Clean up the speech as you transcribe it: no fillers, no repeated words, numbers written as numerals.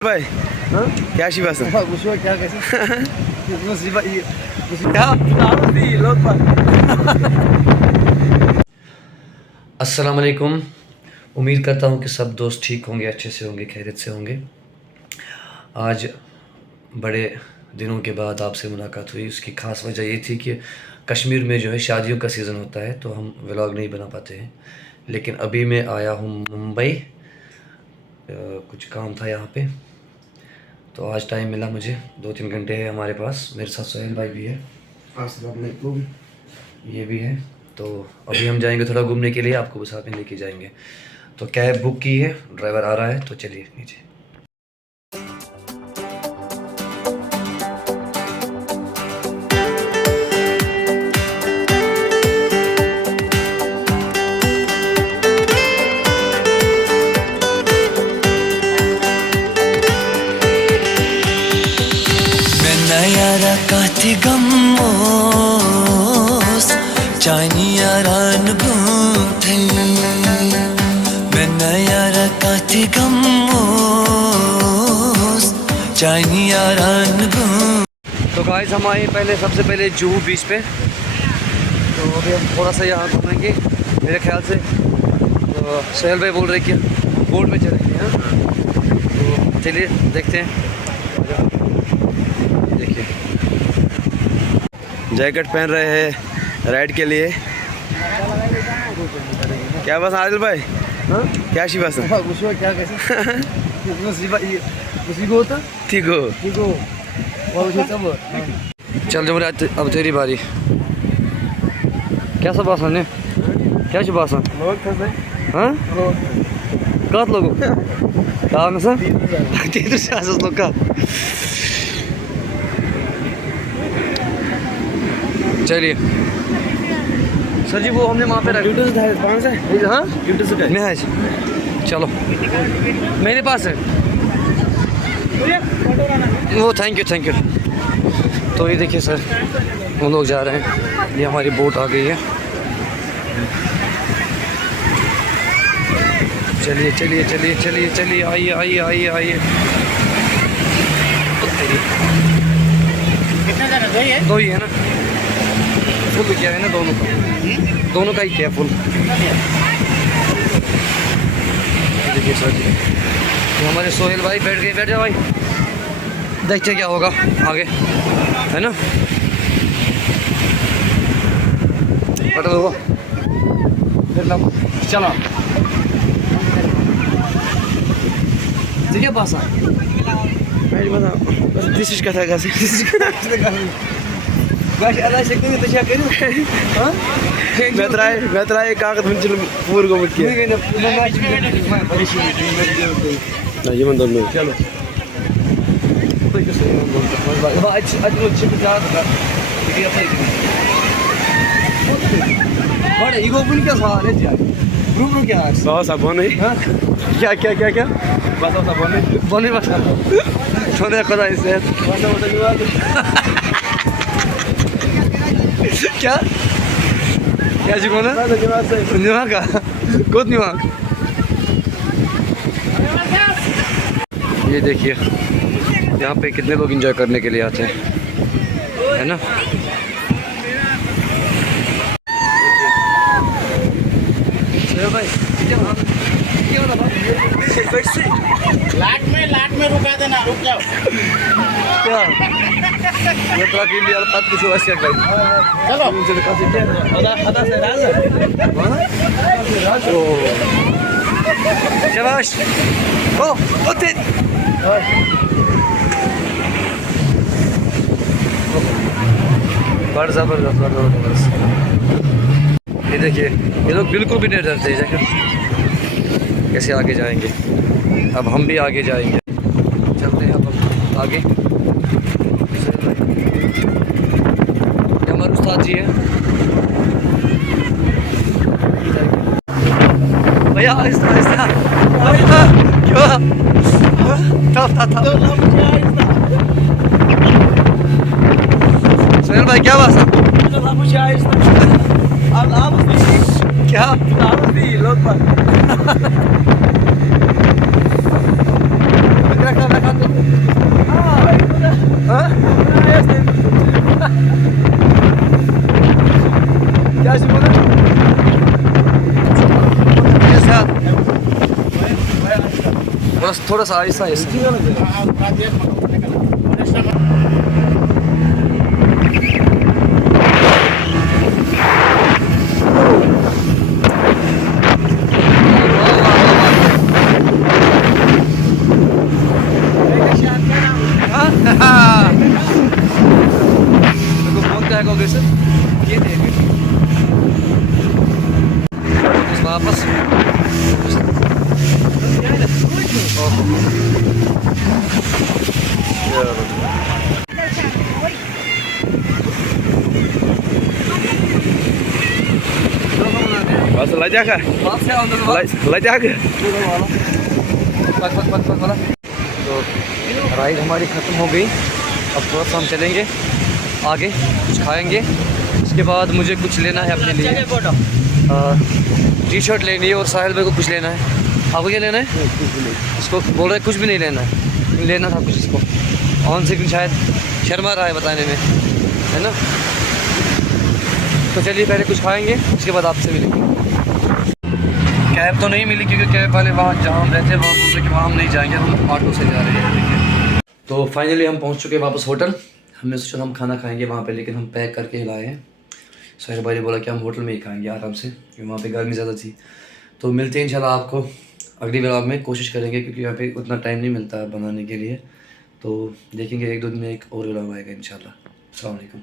भाई हाँ? क्या शिवासन उसमें क्या कैसे अस्सलाम वालेकुम। उम्मीद करता हूँ कि सब दोस्त ठीक होंगे, अच्छे से होंगे, खैरियत से होंगे। आज बड़े दिनों के बाद आपसे मुलाकात हुई। उसकी ख़ास वजह ये थी कि कश्मीर में जो है शादियों का सीज़न होता है तो हम व्लॉग नहीं बना पाते हैं। लेकिन अभी मैं आया हूँ मुंबई, कुछ काम था यहाँ पे, तो आज टाइम मिला मुझे। 2-3 घंटे है हमारे पास। मेरे साथ सोहेल भाई भी है, अस्सलाम वालेकुम, ये भी है। तो अभी हम जाएंगे थोड़ा घूमने के लिए, आपको साथ में लेके जाएंगे। तो कैब बुक की है, ड्राइवर आ रहा है, तो चलिए नीचे। Yara kati gamos chani yaran bhute Benna yara kati gamos chani yaran bhute। तो गाइस हम आए सबसे पहले जुहू बीच पे। तो अभी हम थोड़ा सा यहाँ घूमेंगे मेरे ख्याल से। तो सोहेल भाई बोल रहे कि बोट में चलेंगे। हाँ, तो चलिए देखते हैं। देखिए जैकेट पहन रहे हैं राइड के लिए। क्या बस आदिल भाई हाँ? क्या शिवासन उसमें क्या कैसे उसी को होता ठीक हो ठीक हो और उसमें सब चल जब अब तेरी बारी। क्या सब आसान है, क्या शुभ आसान? लोग फंसे हाँ लोग कत लोगों कहाँ में सर तीन से लोग का। चलिए सर जी, वो हमने वहाँ पे रख यूट्यूब से कौन सा हाँ यूट्यूब से महज, चलो मेरे पास है वो। Thank you. तो ये देखिए सर, हम लोग जा रहे हैं। ये हमारी बोट आ गई है। चलिए आइए। कितना जाना चाहिए दो ही है ना, फुल किया है ना दोनों का ही किया फुल। देखिए सर जी, तो हमारे सोहेल भाई बैठ जाओ भाई, देखते क्या होगा आगे, है ना। दो चलो ठीक है पास दिस इज कथा गासी बाश अदा से कोई तो क्या करूं हां मैं तराय कागज में चल पूर को मत किया ना ये मन दो चलो कोई तो सही आज वो चिप जा रहा है। बड़े ईगो बन क्या सवाल है यार, ग्रुप में क्या है बहुत सा बोने हां क्या बस सा बोने बस छोड़े खुदा इसे क्या जी बोला निवाक का खुद निवाक। ये देखिए यहाँ पे कितने लोग एंजॉय करने के लिए आते हैं, है ना। भाई लाट में रुका देना, रुक जाओ क्या ये तो कि भी अलग कुछ वैसे कर चलो अदा से राज ओ शाबाश ओ ओते बड़ जबरदस्त। ये देखिए ये लोग बिल्कुल भी नहीं डरते। देखिए कैसे आगे जाएंगे। अब हम भी आगे जाएंगे, चलते हैं अब आगे। हमारे उस्ताद जी है भैया, आहिस्ता क्यों था सोहेल भाई क्या बात है क्या लोग क्या चीज बोला? थोड़ा सा आहिस्ता आहिस्ता। ये वापस बस लजा का लजा का। तो राइड हमारी ख़त्म हो गई। अब थोड़ा सा हम चलेंगे आगे, कुछ खाएंगे। उसके बाद मुझे कुछ लेना है अपने लिए, टी शर्ट लेनी है और साहिल भाई को कुछ लेना है। आपको क्या लेना है? इसको बोल रहे कुछ भी नहीं लेना है, लेना था कुछ इसको ऑन से, शायद शर्मा रहा है बताने में, है ना। तो चलिए पहले कुछ खाएंगे, उसके बाद आपसे मिलेंगे। कैब तो नहीं मिली क्योंकि कैब वाले वहाँ जहाँ हम रहते हैं वहाँ बोल रहे कि वहाँ हम नहीं जाएंगे, हम ऑटो से जा रहे हैं। देखिए तो फाइनली हम पहुँच चुके हैं वापस होटल। हमने सोचा हम खाना खाएंगे वहाँ पे, लेकिन हम पैक करके लाए हैं। साहिल भाई ने बोला कि हम होटल में ही खाएंगे आराम से, क्योंकि वहाँ पे गर्मी ज़्यादा थी। तो मिलते हैं इंशाल्लाह आपको अगली व्लॉग में, कोशिश करेंगे क्योंकि यहाँ पे उतना टाइम नहीं मिलता बनाने के लिए। तो देखेंगे 1-2 दिन में एक और व्लॉग आएगा इंशाल्लाह। अस्सलाम वालेकुम।